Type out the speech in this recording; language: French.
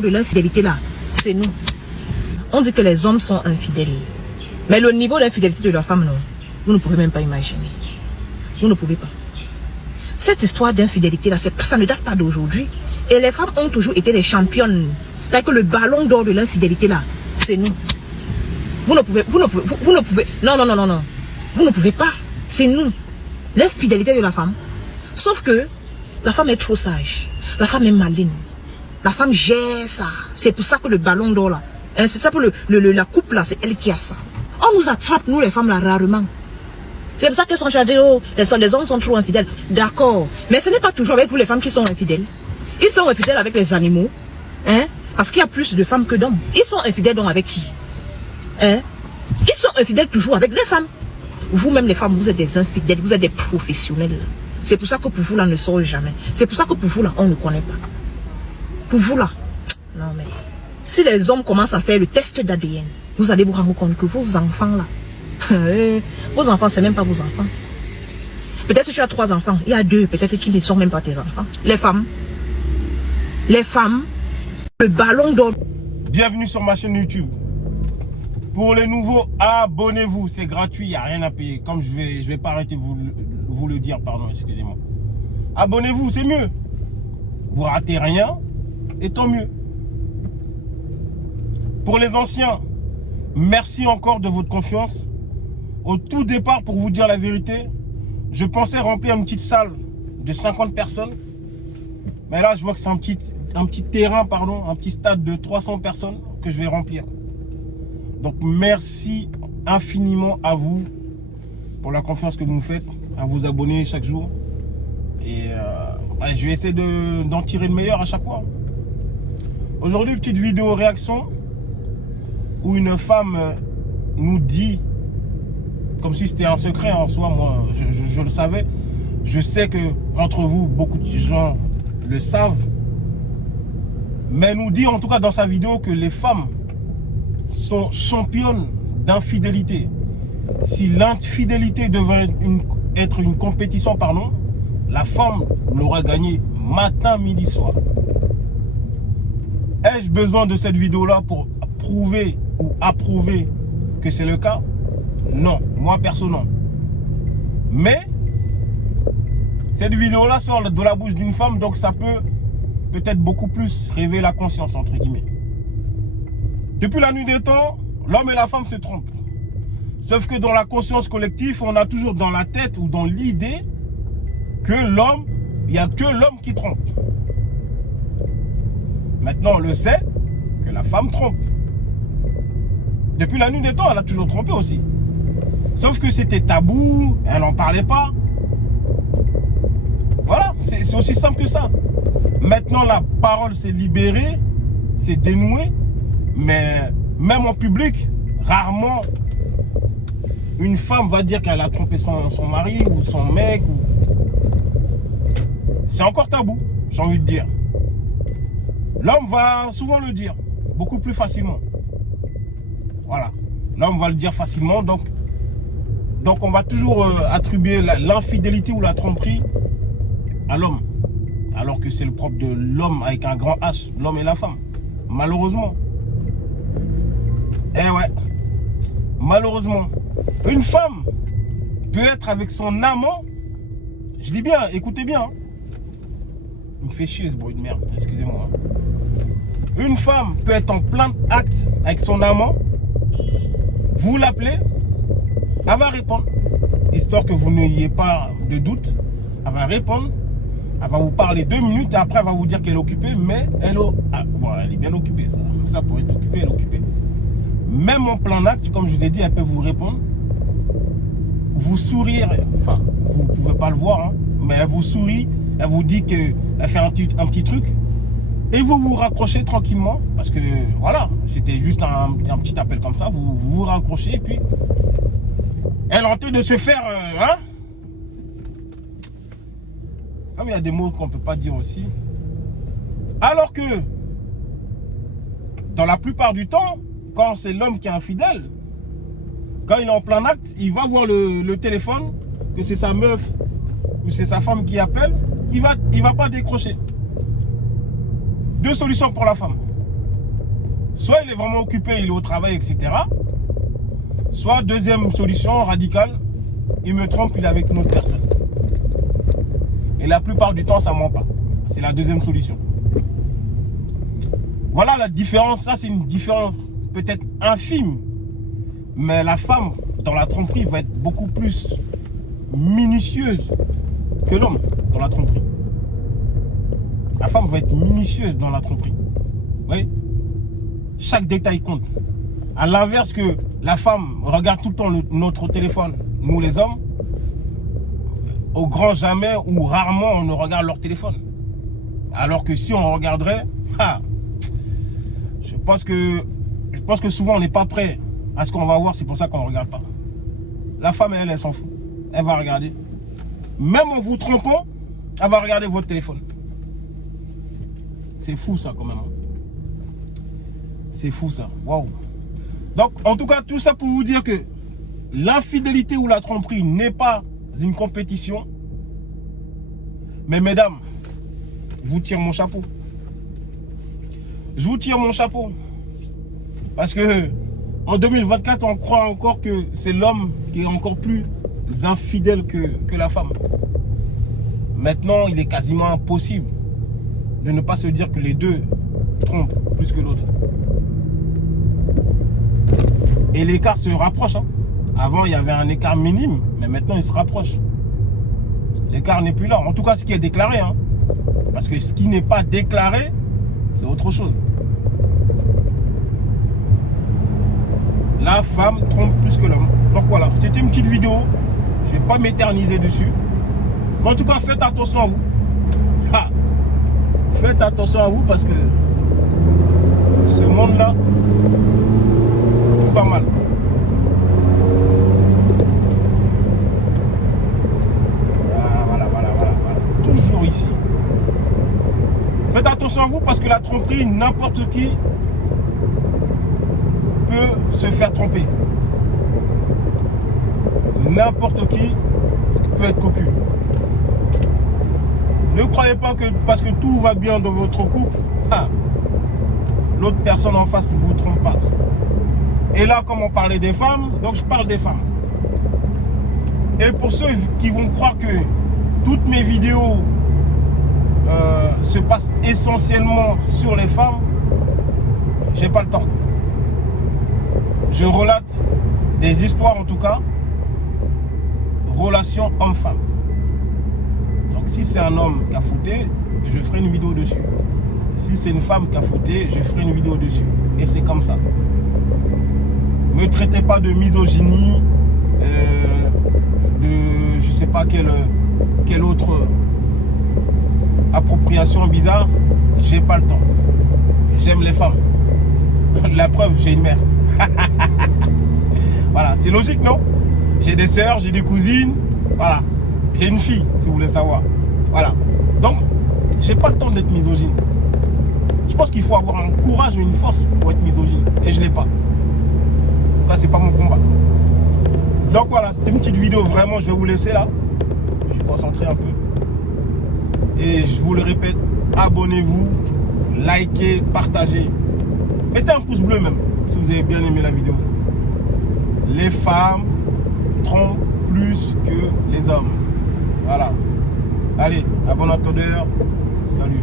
d'or de l'infidélité là, c'est nous. On dit que les hommes sont infidèles. Mais le niveau d'infidélité de la femme, non. Vous ne pouvez même pas imaginer. Vous ne pouvez pas. Cette histoire d'infidélité là, ça ne date pas d'aujourd'hui. Et les femmes ont toujours été les championnes. C'est que le ballon d'or de l'infidélité là, c'est nous. Vous ne pouvez, non. Vous ne pouvez pas. C'est nous. L'infidélité de la femme. Sauf que la femme est trop sage. La femme est maligne. La femme gère ça. C'est pour ça que le ballon d'or là, c'est ça pour la coupe là, c'est elle qui a ça. On nous attrape, nous les femmes là, rarement. C'est pour ça qu'elles sont chargées, oh, les hommes sont trop infidèles. D'accord. Mais ce n'est pas toujours avec vous les femmes qui sont infidèles. Ils sont infidèles avec les animaux. Hein? Parce qu'il y a plus de femmes que d'hommes. Ils sont infidèles donc avec qui? Hein? Ils sont infidèles toujours avec les femmes. Vous-même les femmes, vous êtes des infidèles, vous êtes des professionnels. C'est pour ça que pour vous là, on ne sort jamais. C'est pour ça que pour vous là, on ne connaît pas. Pour vous là, non mais, si les hommes commencent à faire le test d'ADN, vous allez vous rendre compte que vos enfants là, vos enfants, c'est même pas vos enfants. Peut-être que tu as 3 enfants, il y a 2, peut-être qu'ils ne sont même pas tes enfants. Les femmes, le ballon d'or. Bienvenue sur ma chaîne YouTube. Pour les nouveaux, abonnez-vous, c'est gratuit, il n'y a rien à payer. Comme je vais pas arrêter de vous le dire, pardon, excusez-moi. Abonnez-vous, c'est mieux. Vous ratez rien, et tant mieux. Pour les anciens, merci encore de votre confiance. Au tout départ, pour vous dire la vérité, je pensais remplir une petite salle de 50 personnes. Mais là, je vois que c'est un petit terrain, pardon, un petit stade de 300 personnes que je vais remplir. Donc, merci infiniment à vous pour la confiance que vous nous faites, à vous abonner chaque jour. Et je vais essayer d'en tirer le meilleur à chaque fois. Aujourd'hui, petite vidéo réaction où une femme nous dit, comme si c'était un secret en soi, moi je le savais. Je sais que entre vous, beaucoup de gens le savent. Mais elle nous dit en tout cas dans sa vidéo que les femmes sont championnes d'infidélité. Si l'infidélité devait être une compétition, pardon, la femme l'aurait gagné matin, midi, soir. Ai-je besoin de cette vidéo-là pour prouver ou approuver que c'est le cas? Non, moi perso non. Mais cette vidéo-là sort de la bouche d'une femme, donc ça peut peut-être beaucoup plus réveiller la conscience, entre guillemets. Depuis la nuit des temps, l'homme et la femme se trompent. Sauf que dans la conscience collective, on a toujours dans la tête ou dans l'idée que l'homme, il n'y a que l'homme qui trompe. Maintenant, on le sait que la femme trompe. Depuis la nuit des temps, elle a toujours trompé aussi. Sauf que c'était tabou, elle n'en parlait pas. Voilà, c'est aussi simple que ça. Maintenant, la parole s'est libérée, s'est dénouée. Mais même en public, rarement une femme va dire qu'elle a trompé son mari ou son mec. C'est encore tabou, j'ai envie de dire. L'homme va souvent le dire, beaucoup plus facilement. Voilà, l'homme va le dire facilement, donc on va toujours attribuer l'infidélité ou la tromperie à l'homme. Alors que c'est le propre de l'homme avec un grand H, l'homme et la femme, malheureusement. Eh ouais, malheureusement, une femme peut être avec son amant, je dis bien, écoutez bien, hein. Il me fait chier ce bruit de merde, excusez-moi. Une femme peut être en plein acte avec son amant, vous l'appelez, elle va répondre, histoire que vous n'ayez pas de doute, elle va répondre, elle va vous parler 2 minutes et après elle va vous dire qu'elle est occupée, mais elle est bien occupée, ça pour être occupée, elle est occupée. Même en plein acte, comme je vous ai dit, elle peut vous répondre, vous sourire, enfin, vous ne pouvez pas le voir, hein, mais elle vous sourit, elle vous dit qu'elle fait un petit truc, et vous vous raccrochez tranquillement, parce que voilà, c'était juste un petit appel comme ça, vous raccrochez, et puis elle est en train de se faire, hein, comme il y a des mots qu'on ne peut pas dire aussi, alors que dans la plupart du temps, quand c'est l'homme qui est infidèle, quand il est en plein acte, il va voir le téléphone, que c'est sa meuf ou c'est sa femme qui appelle, il va pas décrocher. 2 solutions pour la femme. soit il est vraiment occupé, il est au travail, etc. Soit deuxième solution radicale, il me trompe, il est avec une autre personne. Et la plupart du temps, ça ne ment pas. C'est la deuxième solution. Voilà la différence. Ça, c'est une différence peut-être infime. Mais la femme, dans la tromperie, va être beaucoup plus minutieuse que l'homme dans la tromperie. La femme va être minutieuse dans la tromperie. Vous voyez? Chaque détail compte. À l'inverse que la femme regarde tout le temps notre téléphone, nous les hommes, au grand jamais ou rarement on ne regarde leur téléphone. Alors que si on regarderait, je pense que souvent on n'est pas prêt à ce qu'on va voir, c'est pour ça qu'on ne regarde pas. La femme, elle s'en fout. Elle va regarder. Même en vous trompant, elle va regarder votre téléphone. C'est fou ça quand même. C'est fou ça. Waouh. Donc en tout cas, tout ça pour vous dire que l'infidélité ou la tromperie n'est pas une compétition. Mais mesdames, je vous tire mon chapeau. Je vous tire mon chapeau. Parce que en 2024, on croit encore que c'est l'homme qui est encore plus infidèle que la femme. Maintenant, il est quasiment impossible de ne pas se dire que les deux trompent plus que l'autre. Et l'écart se rapproche. Avant, il y avait un écart minime, mais maintenant, il se rapproche. L'écart n'est plus là. En tout cas, ce qui est déclaré. Parce que ce qui n'est pas déclaré, c'est autre chose. La femme trompe plus que l'homme. Donc voilà, c'était une petite vidéo. Je ne vais pas m'éterniser dessus. Mais en tout cas, faites attention à vous. Faites attention à vous parce que ce monde-là, tout va mal. Voilà. Toujours ici. Faites attention à vous parce que la tromperie, n'importe qui peut se faire tromper. N'importe qui peut être cocu. Ne croyez pas que parce que tout va bien dans votre couple, l'autre personne en face ne vous trompe pas. Et là, comme on parlait des femmes, donc je parle des femmes. Et pour ceux qui vont croire que toutes mes vidéos se passent essentiellement sur les femmes, j'ai pas le temps. Je relate des histoires en tout cas, relations homme-femme. Donc si c'est un homme qui a fouté, je ferai une vidéo dessus. Si c'est une femme qui a fouté, je ferai une vidéo dessus. Et c'est comme ça. Ne traitez pas de misogynie, de je sais pas quelle autre appropriation bizarre. J'ai pas le temps. J'aime les femmes. La preuve, j'ai une mère. Voilà, c'est logique, non? J'ai des sœurs, j'ai des cousines. Voilà. J'ai une fille, si vous voulez savoir. Voilà. Donc, j'ai pas le temps d'être misogyne. Je pense qu'il faut avoir un courage et une force pour être misogyne. Et je l'ai pas. En tout cas, c'est pas mon combat. Donc voilà, c'était une petite vidéo. Vraiment, je vais vous laisser là. Je vais concentrer un peu. Et je vous le répète, abonnez-vous, likez, partagez. Mettez un pouce bleu même, si vous avez bien aimé la vidéo. Les femmes trompent plus que les hommes. Voilà. Allez, à bon entendeur. Salut.